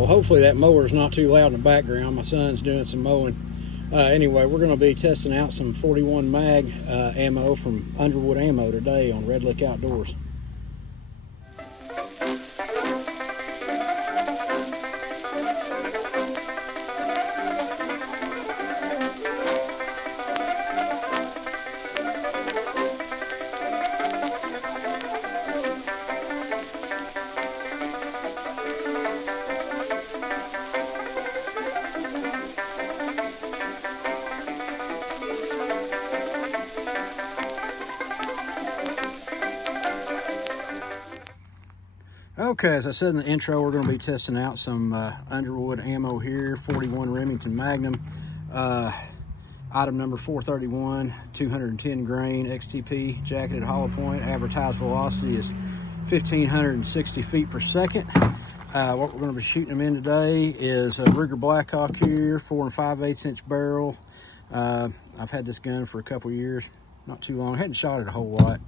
Well, hopefully that mower is not too loud in the background. My son's doing some mowing. Anyway, we're going to be testing out some 41 mag ammo from Underwood Ammo today on Red Lick Outdoors. Okay, as I said in the intro, we're going to be testing out some Underwood ammo here, 41 Remington Magnum, item number 431, 210 grain XTP, jacketed hollow point. Advertised velocity is 1,560 feet per second. What we're going to be shooting them in today is a Ruger Blackhawk here, 4 5/8 inch barrel. I've had this gun for a couple years, not too long. I hadn't shot it a whole lot.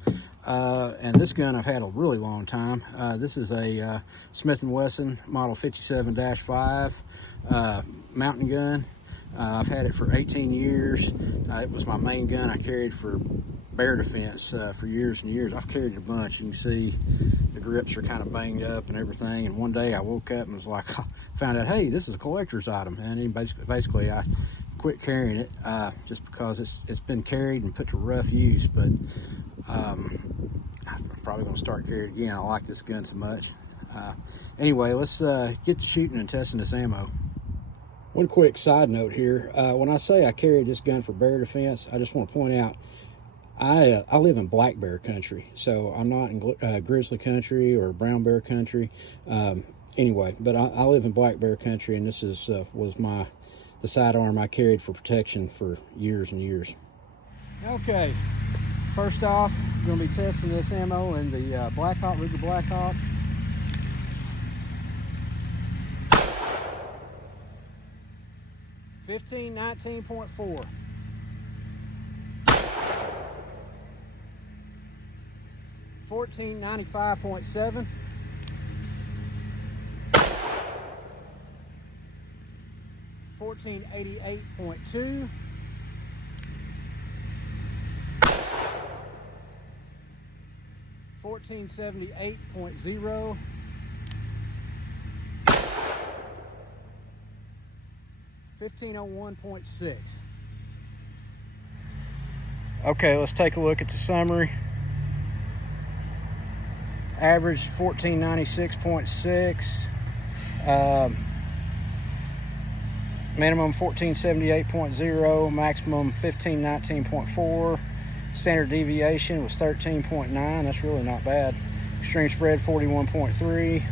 And this gun I've had a really long time. This is a Smith & Wesson model 57-5 mountain gun. I've had it for 18 years. It was my main gun I carried for bear defense for years and years. I've carried it a bunch. You can see the grips are kind of banged up and everything. And one day I woke up and was like, found out, hey, this is a collector's item. And basically I quit carrying it just because it's been carried and put to rough use. But I'm probably going to start carrying it again. I like this gun so much. Anyway, let's get to shooting and testing this ammo. One quick side note here. When I say I carried this gun for bear defense, I just want to point out I live in black bear country, so I'm not in grizzly country or brown bear country. Anyway, but I live in black bear country, and this was the sidearm I carried for protection for years and years. Okay, first off, we're going to be testing this ammo in the Blackhawk, Ruger Blackhawk. .19.4. 1495.7. 1488.2. 1478.0. 1501.6. Okay, let's take a look at the summary. Average 1496.6. Minimum 1478.0. Maximum 1519.4. Standard deviation was 13.9. That's really not bad. Extreme spread 41.3.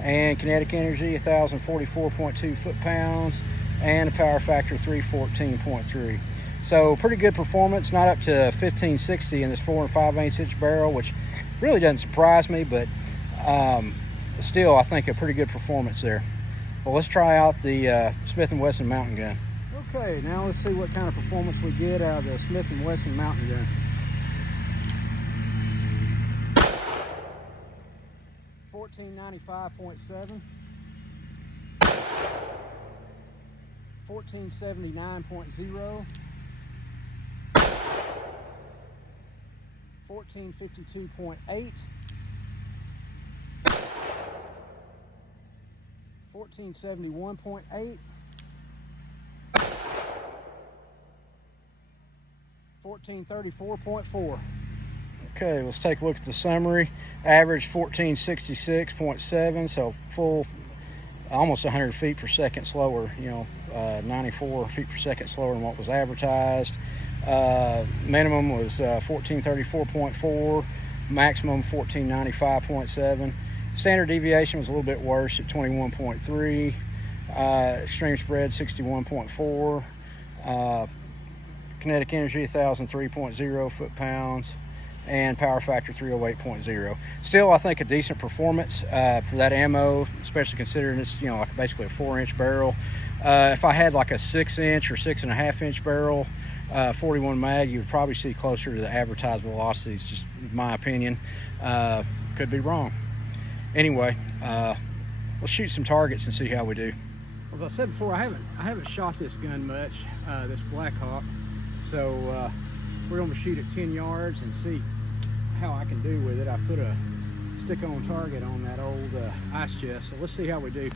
And kinetic energy 1,044.2 foot-pounds. And a power factor 314.3. So pretty good performance, not up to 1560 in this 4 5/8 inch barrel, which really doesn't surprise me, but still I think a pretty good performance there. Well, let's try out the Smith & Wesson mountain gun. Okay, now let's see what kind of performance we get out of the Smith & Wesson mountain gun. $1495.7. 1479.0. 1452.8. 1471.8. 1434.4. Okay, let's take a look at the summary. Average 1466.7, so full, almost 100 feet per second slower, 94 feet per second slower than what was advertised. Minimum was 1434.4, maximum 1495.7. Standard deviation was a little bit worse at 21.3. Extreme spread 61.4. Kinetic energy 1,003.0 foot-pounds. And power factor 308.0. Still, I think a decent performance for that ammo, especially considering it's like basically a 4-inch barrel. If I had like a 6-inch or 6.5-inch barrel 41 mag, you would probably see closer to the advertised velocities. Just my opinion. Could be wrong. Anyway, we'll shoot some targets and see how we do. As I said before, I haven't shot this gun much, this Blackhawk. So we're gonna shoot at 10 yards and see how I can do with it. I put a stick-on target on that old ice chest, so let's see how we do.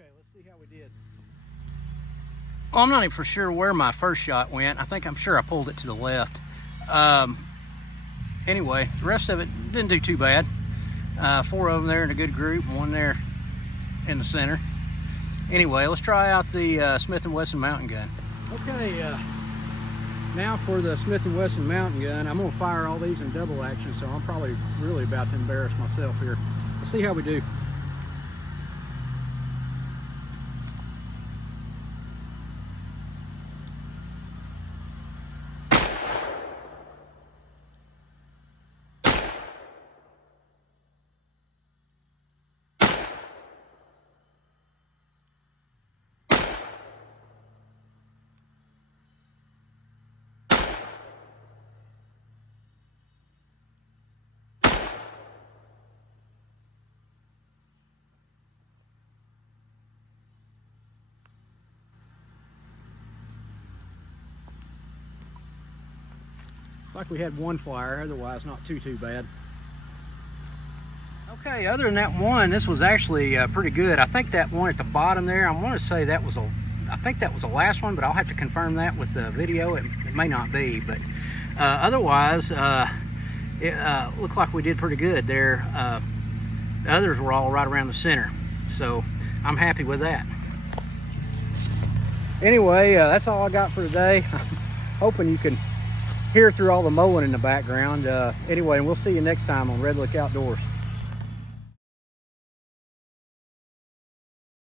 Okay, let's see how we did. Well, I'm not even for sure where my first shot went. I'm sure I pulled it to the left. Anyway, the rest of it didn't do too bad. 4 of them there in a good group, 1 there in the center. Anyway, let's try out the Smith & Wesson mountain gun. Okay, now for the Smith & Wesson mountain gun. I'm gonna fire all these in double action, so I'm probably really about to embarrass myself here. Let's see how we do. It's like we had 1 flyer, otherwise not too bad. Okay, other than that one, this was actually pretty good. I think that one at the bottom there, I want to say that was I think that was the last one, but I'll have to confirm that with the video. It may not be, but otherwise, it looked like we did pretty good there. The others were all right around the center, so I'm happy with that. Anyway, that's all I got for today. I'm hoping you can hear through all the mowing in the background. Anyway, and we'll see you next time on Red Look Outdoors.